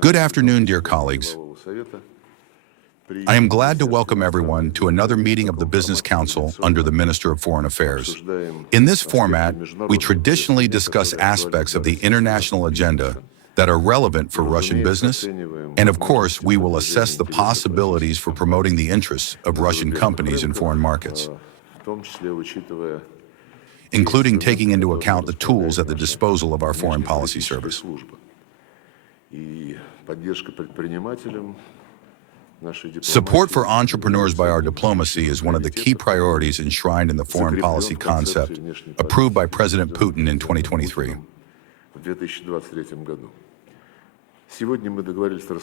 Good afternoon, dear colleagues. I am glad to welcome everyone to another meeting of the Business Council under the Minister of Foreign Affairs. In this format, we traditionally discuss aspects of the international agenda that are relevant for Russian business, and of course, we will assess the possibilities for promoting the interests of Russian companies in foreign markets, including taking into account the tools at the disposal of our Foreign Policy Service. Support for entrepreneurs by our diplomacy is one of the key priorities enshrined in the foreign policy concept approved by President Putin in 2023.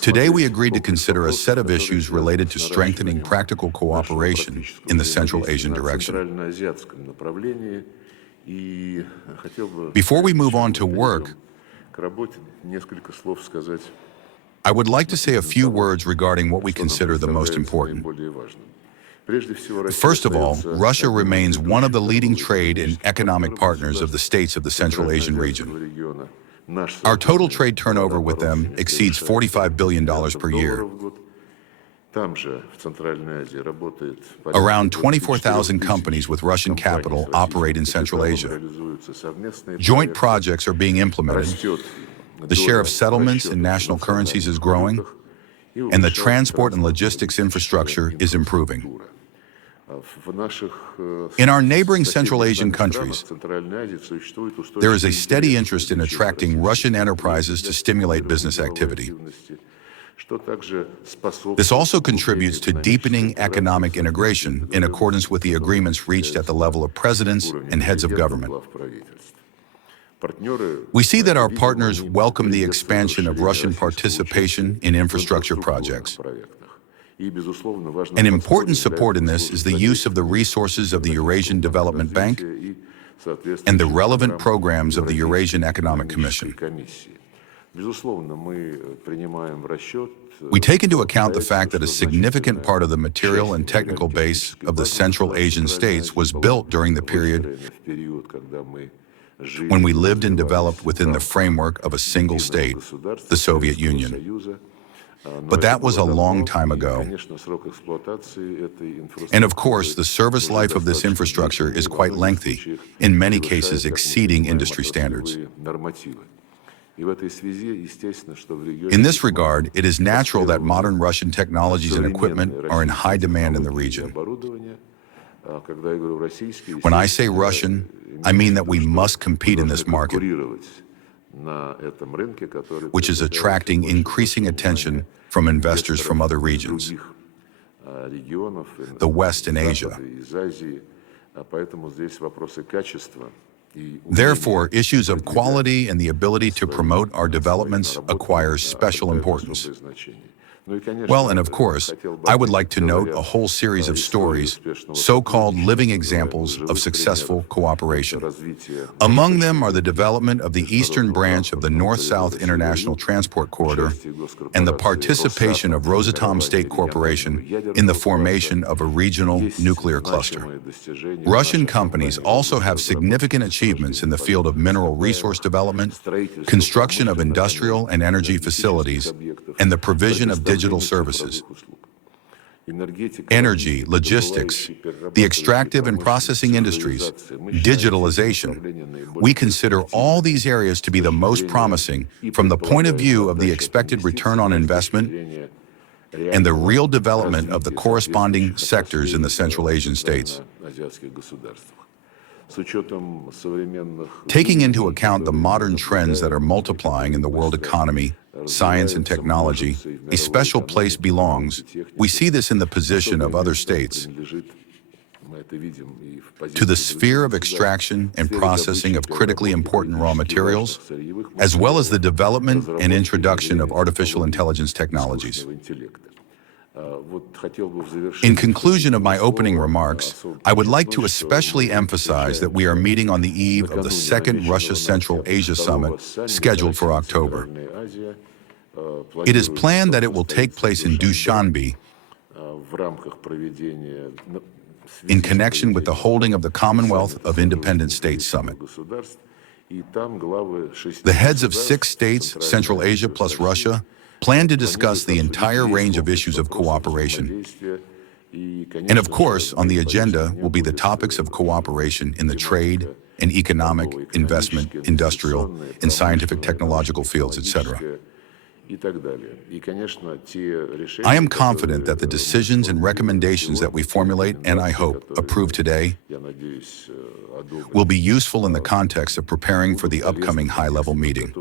Today, we agreed to consider a set of issues related to strengthening practical cooperation in the Central Asian direction. Before we move on to work, I would like to say a few words regarding what we consider the most important. First of all, Russia remains one of the leading trade and economic partners of the states of the Central Asian region. Our total trade turnover with them exceeds $45 billion per year. Around 24,000 companies with Russian capital operate in Central Asia. Joint projects are being implemented. The share of settlements in national currencies is growing, and the transport and logistics infrastructure is improving. In our neighboring Central Asian countries, there is a steady interest in attracting Russian enterprises to stimulate business activity. This also contributes to deepening economic integration in accordance with the agreements reached at the level of presidents and heads of government. We see that our partners welcome the expansion of Russian participation in infrastructure projects. An important support in this is the use of the resources of the Eurasian Development Bank and the relevant programs of the Eurasian Economic Commission. We take into account the fact that a significant part of the material and technical base of the Central Asian states was built during the period when we lived and developed within the framework of a single state, the Soviet Union. But that was a long time ago. And of course, the service life of this infrastructure is quite lengthy, in many cases exceeding industry standards. In this regard, it is natural that modern Russian technologies and equipment are in high demand in the region. When I say Russian, I mean that we must compete in this market, which is attracting increasing attention from investors from other regions, the West and Asia. Therefore, issues of quality and the ability to promote our developments acquire special importance. Well, and of course, I would like to note a whole series of stories, so-called living examples of successful cooperation. Among them are the development of the eastern branch of the North-South International Transport Corridor and the participation of Rosatom State Corporation in the formation of a regional nuclear cluster. Russian companies also have significant achievements in the field of mineral resource development, construction of industrial and energy facilities, and the provision of digital services, energy, logistics, the extractive and processing industries, digitalization. We consider all these areas to be the most promising from the point of view of the expected return on investment and the real development of the corresponding sectors in the Central Asian states. Taking into account the modern trends that are multiplying in the world economy, science and technology, a special place belongs. We see this in the position of other states to the sphere of extraction and processing of critically important raw materials, as well as the development and introduction of artificial intelligence technologies. In conclusion of my opening remarks, I would like to especially emphasize that we are meeting on the eve of the second Russia-Central Asia Summit scheduled for October. It is planned that it will take place in Dushanbe in connection with the holding of the Commonwealth of Independent States Summit. The heads of 6 states, Central Asia plus Russia, plan to discuss the entire range of issues of cooperation. And of course, on the agenda will be the topics of cooperation in the trade and economic, investment, industrial, and scientific technological fields, etc. I am confident that the decisions and recommendations that we formulate and, I hope, approve today will be useful in the context of preparing for the upcoming high-level meeting.